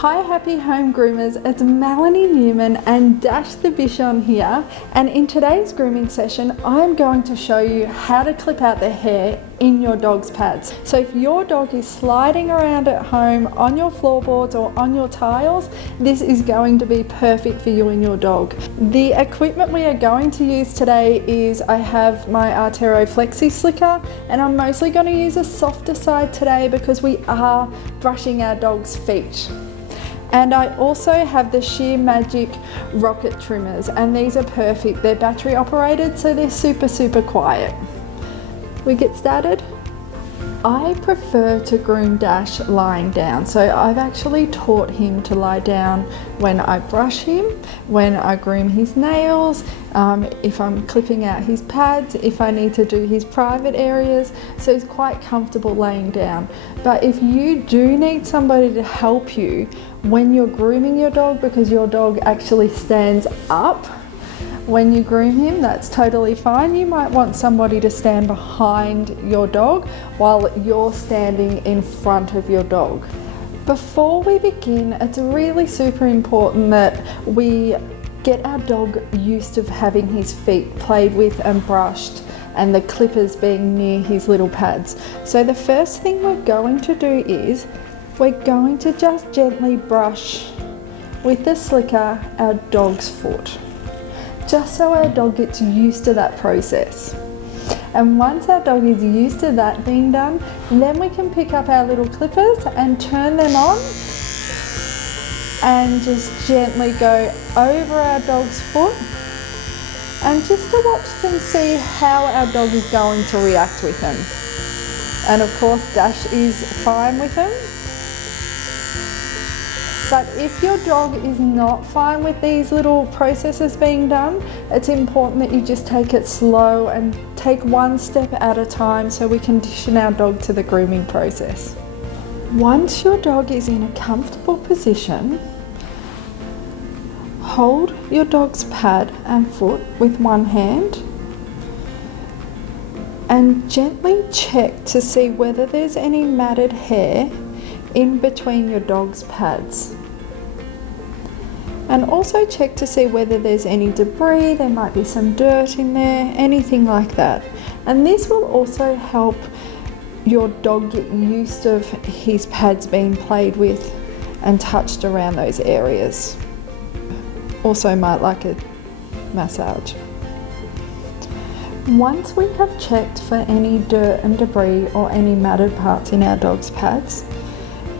Hi happy home groomers, it's Melanie Newman and Dash the Bichon here, and in today's grooming session I'm going to show you how to clip out the hair in your dog's pads. So if your dog is sliding around at home on your floorboards or on your tiles, this is going to be perfect for you and your dog. The equipment we are going to use today is I have my Artero Flexi Slicker, and I'm mostly going to use a softer side today because we are brushing our dog's feet. And I also have the Sheer Magic rocket trimmers, and these are perfect. They're battery operated, so they're super quiet. We get started? I prefer to groom Dash lying down, so I've actually taught him to lie down when I brush him, when I groom his nails, if I'm clipping out his pads, if I need to do his private areas, so he's quite comfortable laying down. But if you do need somebody to help you when you're grooming your dog, because your dog actually stands up when you groom him, that's totally fine. You might want somebody to stand behind your dog while you're standing in front of your dog. Before we begin, it's really super important that we get our dog used to having his feet played with and brushed and the clippers being near his little pads. So the first thing we're going to do is we're going to just gently brush with the slicker our dog's foot, just so our dog gets used to that process. And once our dog is used to that being done, then we can pick up our little clippers and turn them on and just gently go over our dog's foot, and just to watch and see how our dog is going to react with them. And of course Dash is fine with them. But if your dog is not fine with these little processes being done, it's important that you just take it slow and take one step at a time so we condition our dog to the grooming process. Once your dog is in a comfortable position, hold your dog's pad and foot with one hand and gently check to see whether there's any matted hair in between your dog's pads. And also check to see whether there's any debris, there might be some dirt in there, anything like that. And this will also help your dog get used to his pads being played with and touched around those areas. Also might like a massage. Once we have checked for any dirt and debris or any matted parts in our dog's pads,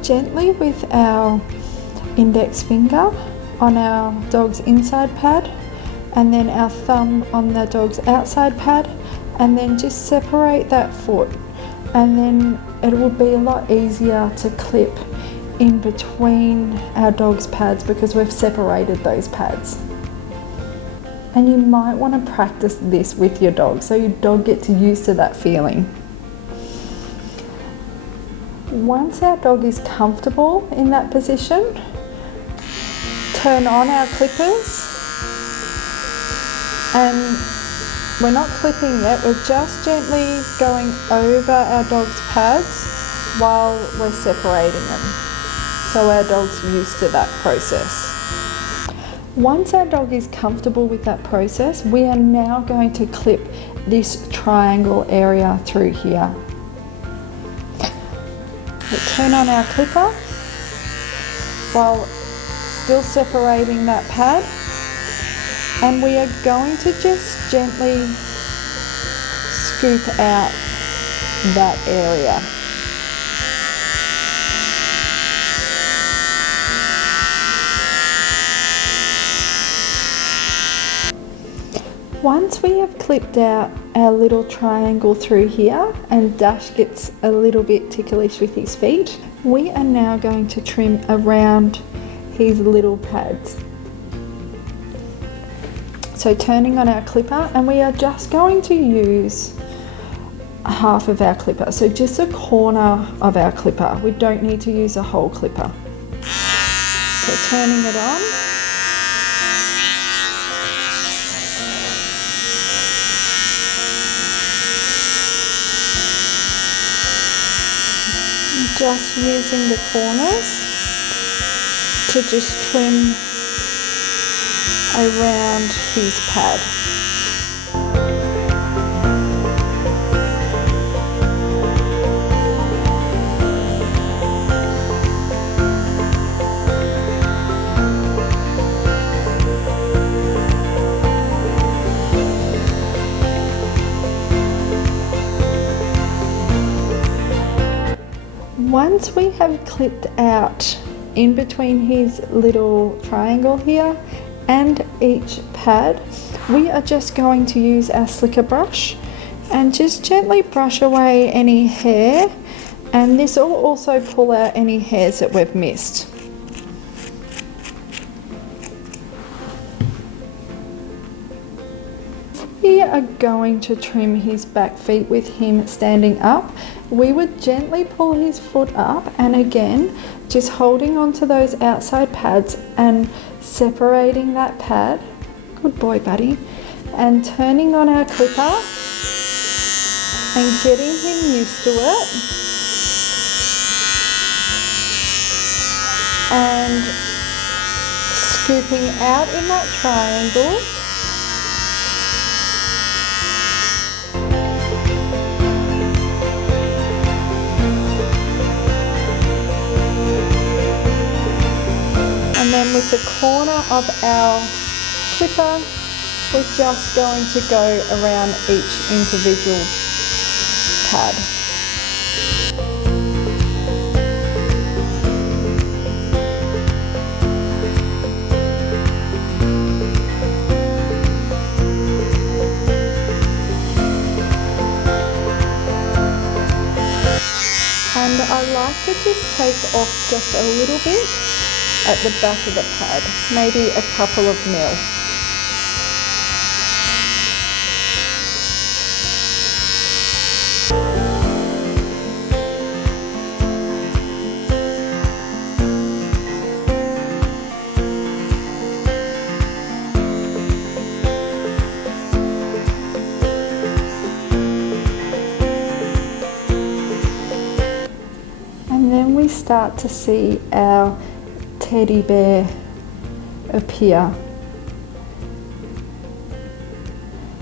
gently with our index finger on our dog's inside pad and then our thumb on the dog's outside pad, and then just separate that foot, and then it will be a lot easier to clip in between our dog's pads because we've separated those pads. And you might want to practice this with your dog so your dog gets used to that feeling. Once our dog is comfortable in that position, turn on our clippers, and we're not clipping yet, we're just gently going over our dog's pads while we're separating them, so our dog's used to that process. Once our dog is comfortable with that process, we are now going to clip this triangle area through here. We turn on our clipper while still separating that pad, and we are going to just gently scoop out that area. Once we have clipped out our little triangle through here and Dash gets a little bit ticklish with his feet, we are now going to trim around his little pads. So turning on our clipper, and we are just going to use half of our clipper, so just a corner of our clipper. We don't need to use a whole clipper. So turning it on. Just using the corners. to just trim around his pad. Once we have clipped out in between his little triangle here and each pad, we are just going to use our slicker brush and just gently brush away any hair, and this will also pull out any hairs that we've missed. We are going to trim his back feet with him standing up. We would gently pull his foot up, and again just holding onto those outside pads and separating that pad, good boy buddy, and turning on our clipper and getting him used to it, and scooping out in that triangle. And then with the corner of our clipper, we're just going to go around each individual pad. And I like to just take off just a little bit at the back of the pad, maybe a couple of mil. And then we start to see our teddy bear appear.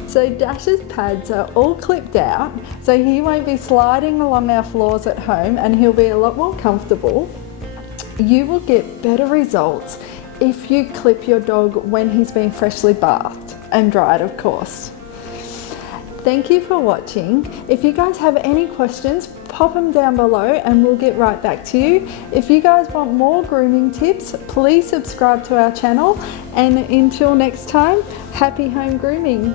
So Dash's pads are all clipped out, so he won't be sliding along our floors at home, and he'll be a lot more comfortable. You will get better results if you clip your dog when he's been freshly bathed and dried, of course. Thank you for watching. If you guys have any questions, pop them down below and we'll get right back to you. If you guys want more grooming tips, please subscribe to our channel, and until next time, happy home grooming.